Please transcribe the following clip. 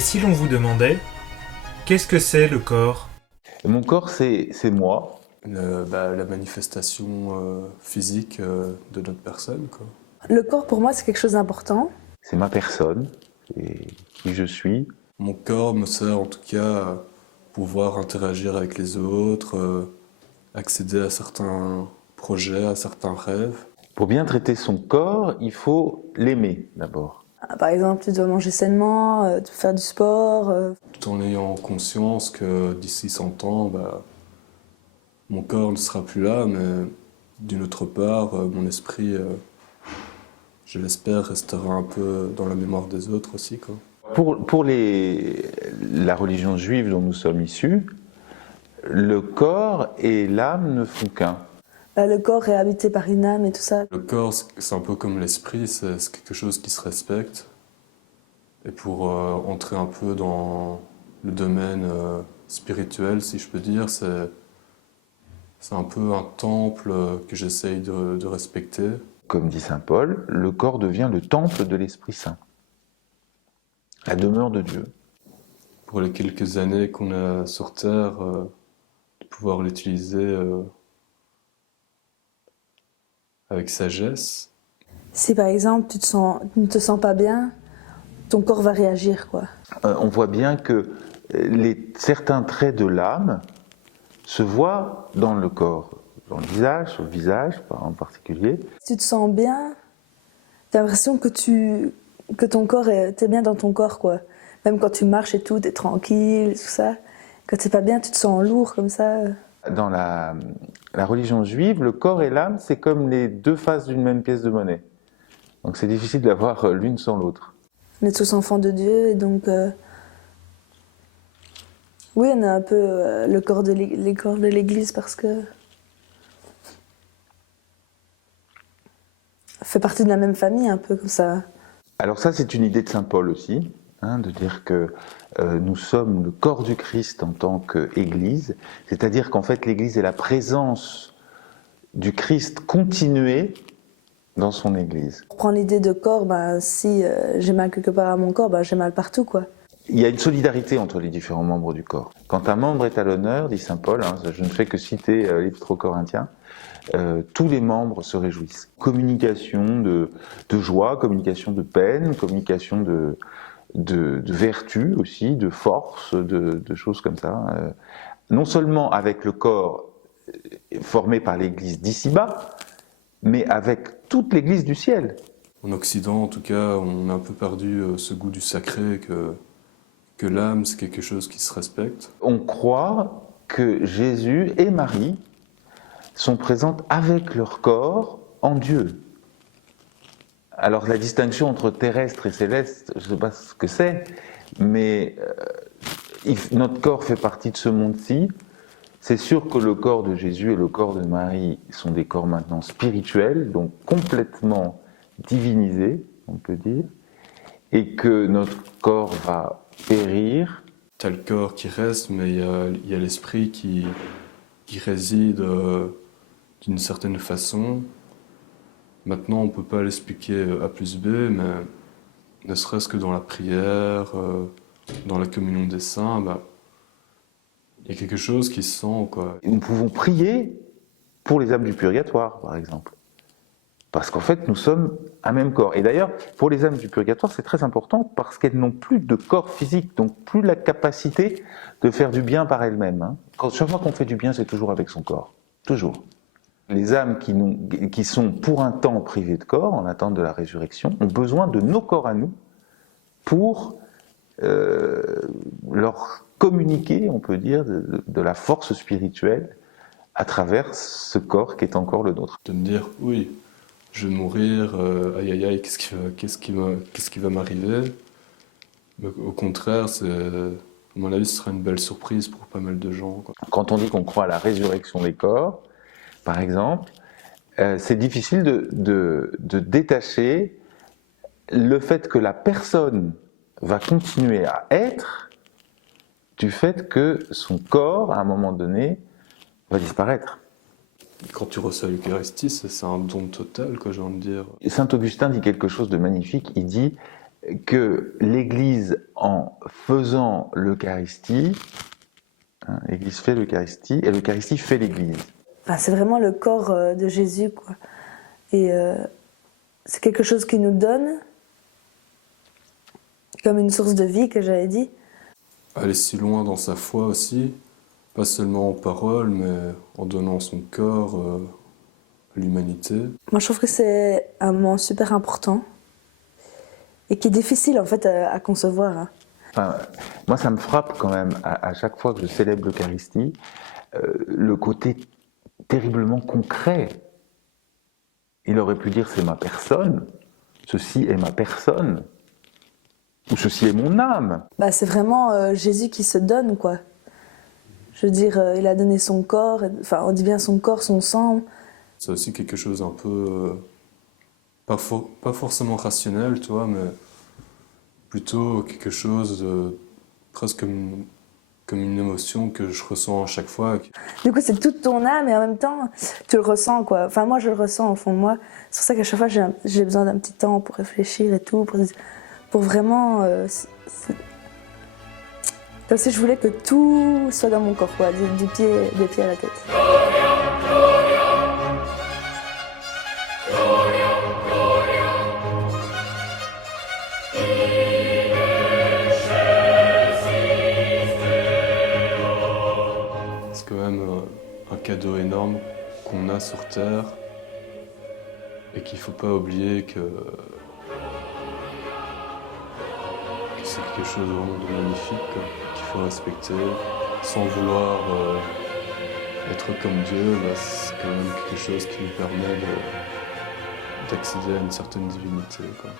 Et si l'on vous demandait, qu'est-ce que c'est le corps? Mon corps, c'est moi. La manifestation physique de notre personne, quoi. Le corps, pour moi, c'est quelque chose d'important. C'est ma personne, c'est qui je suis. Mon corps me sert en tout cas à pouvoir interagir avec les autres, accéder à certains projets, à certains rêves. Pour bien traiter son corps, il faut l'aimer d'abord. Par exemple, tu dois manger sainement, faire du sport. Tout en ayant conscience que d'ici 100 ans, mon corps ne sera plus là, mais d'une autre part, mon esprit, je l'espère, restera un peu dans la mémoire des autres aussi, quoi. Pour la religion juive dont nous sommes issus, le corps et l'âme ne font qu'un. Le corps est habité par une âme et tout ça. Le corps, c'est un peu comme l'esprit, c'est quelque chose qui se respecte. Et pour entrer un peu dans le domaine spirituel, si je peux dire, c'est un peu un temple que j'essaye de respecter. Comme dit saint Paul, le corps devient le temple de l'Esprit Saint, la demeure de Dieu. Pour les quelques années qu'on a sur Terre, de pouvoir l'utiliser avec sagesse. Si par exemple tu ne te sens pas bien, ton corps va réagir, quoi. On voit bien que certains traits de l'âme se voient dans le corps, dans le visage, sur le visage en particulier. Si tu te sens bien, tu as l'impression que ton corps t'es bien dans ton corps, quoi. Même quand tu marches et tout, t'es tranquille, tout ça. Quand t'es pas bien, tu te sens lourd comme ça. Dans la religion juive, le corps et l'âme, c'est comme les deux faces d'une même pièce de monnaie. Donc c'est difficile d'avoir l'une sans l'autre. On est tous enfants de Dieu et donc... Oui, on a un peu les corps de l'Église parce que... On fait partie de la même famille, un peu comme ça. Alors ça, c'est une idée de saint Paul aussi, de dire que nous sommes le corps du Christ en tant qu'Église, c'est-à-dire qu'en fait l'Église est la présence du Christ continuée dans son Église. Pour prendre l'idée de corps, si j'ai mal quelque part à mon corps, j'ai mal partout, quoi. Il y a une solidarité entre les différents membres du corps. Quand un membre est à l'honneur, dit saint Paul, je ne fais que citer l'Épître aux Corinthiens, tous les membres se réjouissent. Communication de joie, communication de peine, communication de vertu aussi, de force, de choses comme ça. Non seulement avec le corps formé par l'Église d'ici-bas, mais avec toute l'Église du ciel. En Occident, en tout cas, on a un peu perdu ce goût du sacré, que l'âme, c'est quelque chose qui se respecte. On croit que Jésus et Marie sont présentes avec leur corps en Dieu. Alors la distinction entre terrestre et céleste, je ne sais pas ce que c'est, mais notre corps fait partie de ce monde-ci. C'est sûr que le corps de Jésus et le corps de Marie sont des corps maintenant spirituels, donc complètement divinisés, on peut dire, et que notre corps va périr. Tu as le corps qui reste, mais il y a l'esprit qui réside d'une certaine façon. Maintenant, on ne peut pas l'expliquer A plus B, mais ne serait-ce que dans la prière, dans la communion des saints, il y a quelque chose qui se sent, quoi. Nous pouvons prier pour les âmes du purgatoire, par exemple. Parce qu'en fait, nous sommes un même corps. Et d'ailleurs, pour les âmes du purgatoire, c'est très important parce qu'elles n'ont plus de corps physique, donc plus la capacité de faire du bien par elles-mêmes. Chaque fois qu'on fait du bien, c'est toujours avec son corps. Toujours. Les âmes qui sont pour un temps privées de corps, en attente de la résurrection, ont besoin de nos corps à nous pour leur communiquer, on peut dire, de la force spirituelle à travers ce corps qui est encore le nôtre. De me dire, oui, je vais mourir, aïe aïe aïe, qu'est-ce qui va m'arriver? Mais au contraire, à mon avis, ce sera une belle surprise pour pas mal de gens, quoi. Quand on dit qu'on croit à la résurrection des corps, par exemple, c'est difficile de détacher le fait que la personne va continuer à être du fait que son corps, à un moment donné, va disparaître. Quand tu reçois l'Eucharistie, c'est un don total, quoi, j'ai envie de dire. Saint Augustin dit quelque chose de magnifique, il dit que l'Église, en faisant l'Eucharistie, l'Église fait l'Eucharistie, et l'Eucharistie fait l'Église. Enfin, c'est vraiment le corps de Jésus, quoi. Et c'est quelque chose qu'il nous donne, comme une source de vie, que j'avais dit. Aller si loin dans sa foi aussi, pas seulement en parole, mais en donnant son corps à l'humanité. Moi, je trouve que c'est un moment super important et qui est difficile, en fait, à concevoir. Hein. Enfin, moi, ça me frappe quand même, à chaque fois que je célèbre l'Eucharistie, le côté terriblement concret. Il aurait pu dire c'est ma personne, ceci est ma personne, ou ceci est mon âme. Bah, c'est vraiment Jésus qui se donne, quoi. Je veux dire, il a donné son corps, enfin, on dit bien son corps, son sang. C'est aussi quelque chose un peu, pas forcément rationnel, tu vois, mais plutôt quelque chose de presque comme une émotion que je ressens à chaque fois. Du coup, c'est toute ton âme et en même temps, tu le ressens, quoi. Enfin, moi, je le ressens au fond de moi. C'est pour ça qu'à chaque fois, j'ai besoin d'un petit temps pour réfléchir et tout, pour vraiment... Comme si je voulais que tout soit dans mon corps, quoi, des pieds à la tête. C'est quand même un cadeau énorme qu'on a sur Terre et qu'il ne faut pas oublier que c'est quelque chose vraiment de magnifique quoi, qu'il faut respecter sans vouloir être comme Dieu. Bah, c'est quand même quelque chose qui nous permet d'accéder à une certaine divinité, quoi.